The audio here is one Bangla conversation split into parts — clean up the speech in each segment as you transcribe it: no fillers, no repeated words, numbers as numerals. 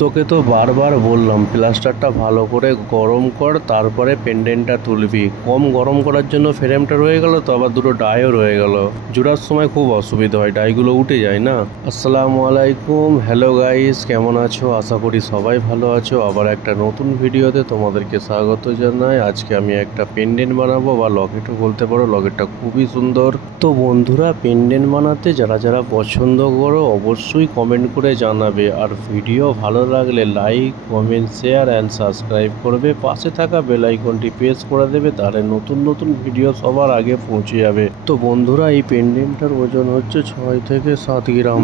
তোকে তো বারবার বললাম প্লাস্টারটা ভালো করে গরম কর, তারপরে পেন্ডেন্টটা তুলবি। কম গরম করার জন্য ফ্রেমটা রয়ে গেল, তো আবার দুটো ডাইও রয়ে গেল। জোড়ার সময় খুব অসুবিধা হয়, ডাইগুলো উঠে যায় না। আসসালামু আলাইকুম, হ্যালো গাইস, কেমন আছো? আশা করি সবাই ভালো আছো। আবার একটা নতুন ভিডিওতে তোমাদেরকে স্বাগত জানাই। আজকে আমি একটা পেন্ডেন্ট বানাবো, বা লকেটও বলতে পারো। লকেটটা খুবই সুন্দর। তো বন্ধুরা, পেন্ডেন্ট বানাতে যারা যারা পছন্দ করো অবশ্যই কমেন্ট করে জানাবে, আর ভিডিও ভালো লাগলে like, comment, share and subscribe করবে। পাশে থাকা বেল আইকনটি প্রেস করে দেবে, তাহলে নতুন নতুন ভিডিও সবার আগে পৌঁছে যাবে। তো বন্ধুরা, এই পেন্ডেন্টটার ওজন হচ্ছে 6 থেকে 7 গ্রাম।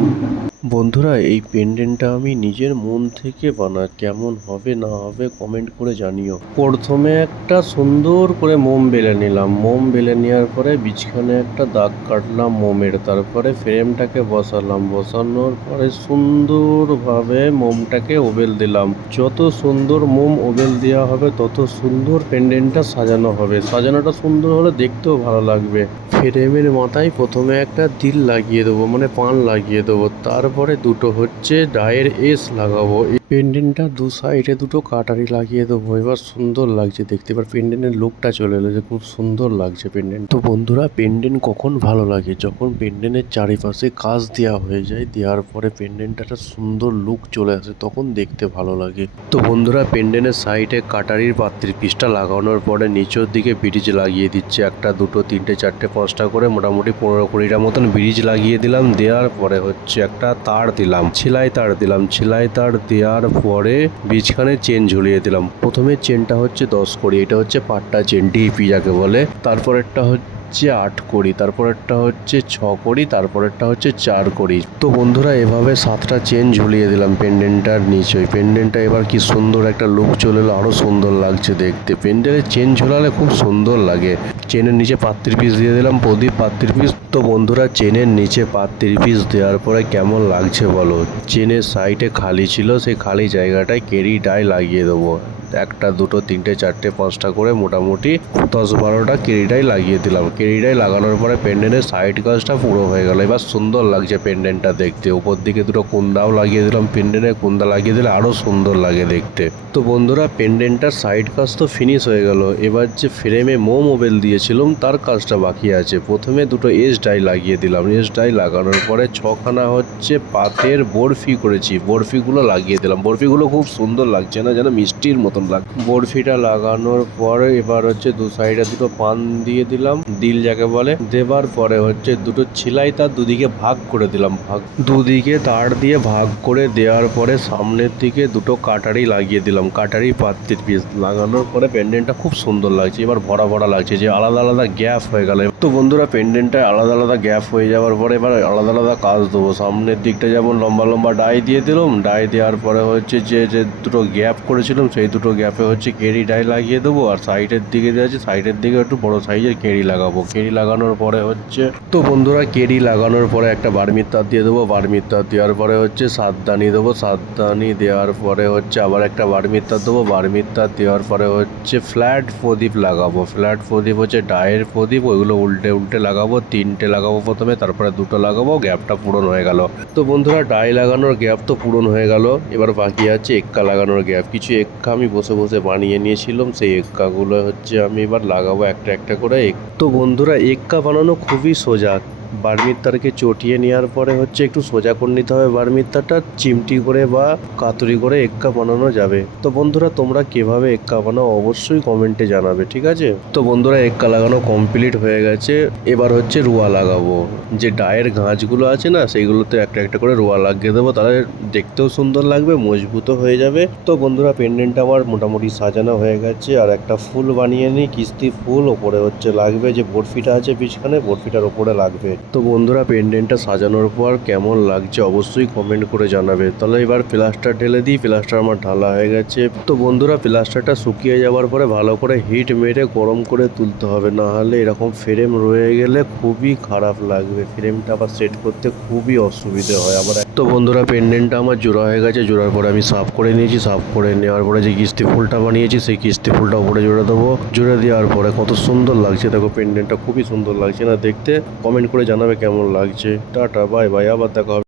বন্ধুরা, এই পেন্ডেন্টটা আমি নিজের মন থেকে বানাই। কেমন হবে না হবে কমেন্ট করে জানিও। প্রথমে একটা সুন্দর করে মোম বেলে নিলাম। মোম বেলে নেওয়ার পরে বিছখানে একটা দাগ কাটলাম মোমের। তারপরে ফ্রেমটাকে বসালাম। বসানোর পরে সুন্দরভাবে মোমটাকে ওবেল দিলাম। যত সুন্দর মোম ওবেল দেওয়া হবে তত সুন্দর পেন্ডেন্টটা সাজানো হবে। সাজানোটা সুন্দর হলে দেখতেও ভালো লাগবে। ফ্রেমের মাথায় প্রথমে একটা দিল লাগিয়ে দেবো, মানে পান লাগিয়ে দেবো। তারপরে দুটো হচ্ছে ডায়ের এস লাগাবো। এই পেন্ডেন্টটা দু সাইডে দুটো কাটারি লাগিয়ে দেবো। এবার সুন্দর লাগছে দেখতে। এবার পেন্ডেন্টের লুকটা চলে এলো, যে খুব সুন্দর লাগছে পেন্ডেন্ট। তো বন্ধুরা, পেন্ডেন্ট কখন ভালো লাগে? যখন পেন্ডেন্টের চারিপাশে কাজ দেওয়া হয়ে যায়, দেওয়ার পরে পেন্ডেন্টটা একটা সুন্দর লুক চলে আসে, তখন দেখতে ভালো লাগে। তো বন্ধুরা, পেন্ডেন্টের সাইডে কাটারির পাত্রের পিসটা লাগানোর পরে নিচের দিকে ব্রিজ লাগিয়ে দিচ্ছে। একটা, দুটো, তিনটে, চারটে, 5টা করে মোটামুটি 15-20টা মতন ব্রিজ লাগিয়ে দিলাম। দেওয়ার পরে হচ্ছে একটা তার দিলাম, সেলাই তার দিলাম। সেলাই তার দেওয়ার পরে বীজখানে চেন ঝুলিয়ে দিলাম। প্রথমে চেনটা হচ্ছে 10 কড়ি, এটা হচ্ছে পাট্টা চেন, ডিপি যাকে বলে। তারপরেরটা হচ্ছে 8 কড়ি, তারপরেরটা হচ্ছে 6 কড়ি, তারপরেরটা হচ্ছে 4 কড়ি। তো বন্ধুরা, এভাবে 7টা চেন ঝুলিয়ে দিলাম পেন্ডেন্টটার নিচে। পেন্ডেন্টটা এবার কি সুন্দর একটা লুক চলে এলো, আরো সুন্দর লাগছে দেখতে। পেন্ডেন্টের চেন ঝোলালে খুব সুন্দর লাগে। চেনের নিচে পাত্রির পিস দিয়ে দিলাম, প্রদীপ পাত্রির পিস। তো বন্ধুরা, চেনের নিচে পাত্রির পিস দেওয়ার পরে কেমন লাগছে বলো? চেনের সাইডে খালি ছিল, সেই খালি জায়গাটায় কেরি ডাই লাগিয়ে দেবো। একটা, দুটো, তিনটে, চারটে, 5টা করে মোটামুটি 10-12টা কেরি ডাই লাগিয়ে দিলাম। কেরি ডাই লাগানোর পরে পেন্ডেন্টের সাইড কাজটা পুরো হয়ে গেল। এবার সুন্দর লাগছে পেন্ডেন্টটা দেখতে। উপর দিকে দুটো কুন্দাও লাগিয়ে দিলাম। পেন্ডেন্টের কুন্দা লাগিয়ে দিলে আরও সুন্দর লাগে দেখতে। তো বন্ধুরা, পেন্ডেন্টটার সাইড কাজ তো ফিনিশ হয়ে গেল। এবার যে ফ্রেমে মোম ওবেল দিয়েছিলাম তার কাজটা বাকি আছে। প্রথমে দুটো এস ডাই লাগিয়ে দিলাম। এস ডাই লাগানোর পরে 6খানা হচ্ছে পাতের বরফি করেছি, বরফিগুলো লাগিয়ে দিলাম। বরফিগুলো খুব সুন্দর লাগছে না, যেন মিষ্টির মতন লাগ। বরফিটা লাগানোর পরে এবার হচ্ছে দু সাইডে দুটো পান দিয়ে দিলাম, দিল যাকে বলে। দেবার পরে হচ্ছে দুটো ছিলাই তার দুদিকে ভাগ করে দিলাম। দুদিকে তার দিয়ে ভাগ করে দেওয়ার পরে সামনের দিকে দুটো কাটারি লাগিয়ে দিলাম। কাটারি পাত্রের পিস লাগানোর পরে পেন্ডেন্টটা খুব সুন্দর লাগছে। এবার ভরা ভরা লাগছে, যে আলাদা আলাদা গ্যাপ হয়ে গেল। তো বন্ধুরা, পেন্ডেন্টটা আলাদা আলাদা গ্যাপ হয়ে যাওয়ার পরে এবার আলাদা আলাদা কাজ দেবো। সামনের দিকটা যেমন লম্বা লম্বা ডাই দিয়ে দিলাম। ডাই দেওয়ার পরে হচ্ছে যে যে দুটো গ্যাপ করেছিলাম সেই দুটো গ্যাপে হচ্ছে কেরি ডাই লাগিয়ে দেবো। আর সাইডের দিকে যে আছে সাইডের দিকে একটু বড় সাইজের কেরি লাগাবো। কেরি লাগানোর পরে হচ্ছে, তো বন্ধুরা, কেরি লাগানোর পরে একটা বার্মির তার দিয়ে দেবো। বার্মির তার দেওয়ার পরে হচ্ছে সাতদানি দেবো। সাতদানি দেওয়ার পরে হচ্ছে আবার একটা বার্মির তার দেবো। বার্মির তার দেওয়ার পরে হচ্ছে ফ্ল্যাট প্রদীপ লাগাবো। ফ্ল্যাট প্রদীপ হচ্ছে ডায়ের প্রদীপ, ওইগুলো উল্টে উল্টে লাগাবো। 3টে লাগাবো প্রথমে, তারপরে 2টো লাগাবো। গ্যাপটা পূরণ হয়ে গেল। তো বন্ধুরা, ডাই লাগানোর গ্যাপ তো পূরণ হয়ে গেল। এবার বাকি আছে এক্কা লাগানোর গ্যাপ। কিছু এক্কা আমি বসে বসে বানিয়ে নিয়েছিলাম, সেই এক্কাগুলো হচ্ছে আমি এবার লাগাবো একটা একটা করে। তো বন্ধুরা, এক্কা বানানো খুবই সোজা। বার্মির তারকে চটিয়ে নেওয়ার পরে হচ্ছে একটু সোজা করে নিতে হবে বার্মির তারটা। চিমটি করে বা কাতুরি করে এক্কা বানানো যাবে। তো বন্ধুরা, তোমরা কিভাবে এক্কা বানাও অবশ্যই কমেন্টে জানাবে, ঠিক আছে? তো বন্ধুরা, এক্কা লাগানো কমপ্লিট হয়ে গেছে। এবার হচ্ছে রুয়া লাগাবো। যে ডায়ের গাছগুলো আছে না, সেইগুলোতে একটা একটা করে রুয়া লাগিয়ে দেবো, তাহলে দেখতেও সুন্দর লাগবে, মজবুতও হয়ে যাবে। তো বন্ধুরা, পেন্ডেন্টটা আমার মোটামুটি সাজানো হয়ে গেছে। আর একটা ফুল বানিয়ে নিই, কিস্তি ফুল ওপরে হচ্ছে লাগবে। যে বরফিটা আছে পিছখানে, বরফিটার ওপরে লাগবে। তো বন্ধুরা, পেন্ডেন্টটা সাজানোর পর কেমন লাগছে অবশ্যই কমেন্ট করে জানাবে। তাহলে এবার প্লাস্টার ঢেলে দিই। প্লাস্টার আমার ঢালা হয়ে গেছে। তো বন্ধুরা, প্লাস্টারটা শুকিয়ে যাওয়ার পরে ভালো করে হিট মেরে গরম করে তুলতে হবে, না হলে এরকম ফ্রেম রয়ে গেলে খুবই খারাপ লাগবে। ফ্রেমটা আবার সেট করতে খুবই অসুবিধে হয় আবার। তো বন্ধুরা, পেন্ডেন্টটা আমার জোড়া হয়ে গেছে। জোড়ার পরে আমি সাফ করে নিয়েছি। সাফ করে নেওয়ার পরে যে কিস্তি ফুলটা বানিয়েছি, সেই কিস্তি ফুলটা উপরে জোড়া দেবো। জোড়া দেওয়ার পরে কত সুন্দর লাগছে দেখো, পেন্ডেন্টটা খুবই সুন্দর লাগছে না দেখতে? কমেন্ট করে জানাবে কেমন লাগছে। টাটা, বাই বাই, আবার দেখা হবে।